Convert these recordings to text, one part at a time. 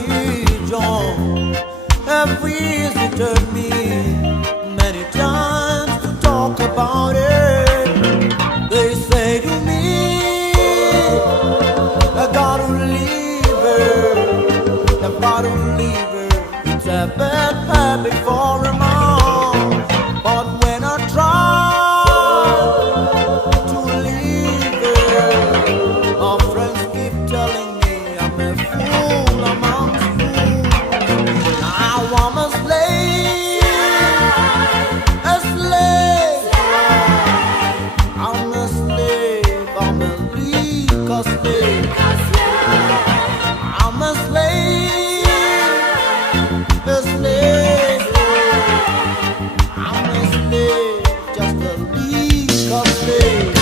religion have visited me many times to talk about it. They say to me, I gotta leave her, I gotta leave her. It's a bad habit for a man. But when I try to leave her, my friends keep telling me I'm a fool amongst fools. Now I'm a slave, a slave. I'm a slave, I'm a legal slave. I'm a slave, a slave. I'm a slave, just a legal slave.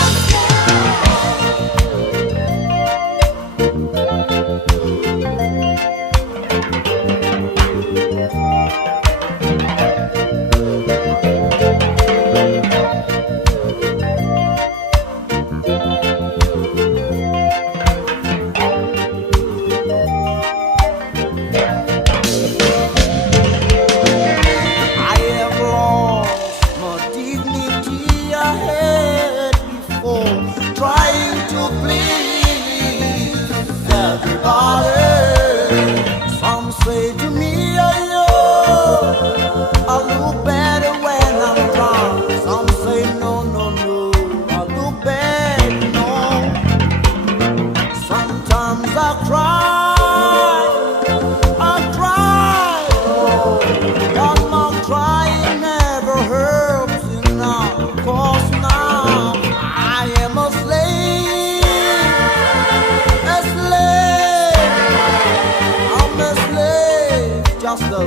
I have lost my dignity I had before, trying to please everybody. Some say to me, oh, I look better when I'm drunk. Some say, no, no, no, I look bad, no. Sometimes I cry, but my crying never helps enough. 'Cause now I am a slave, a slave. I'm a slave, just a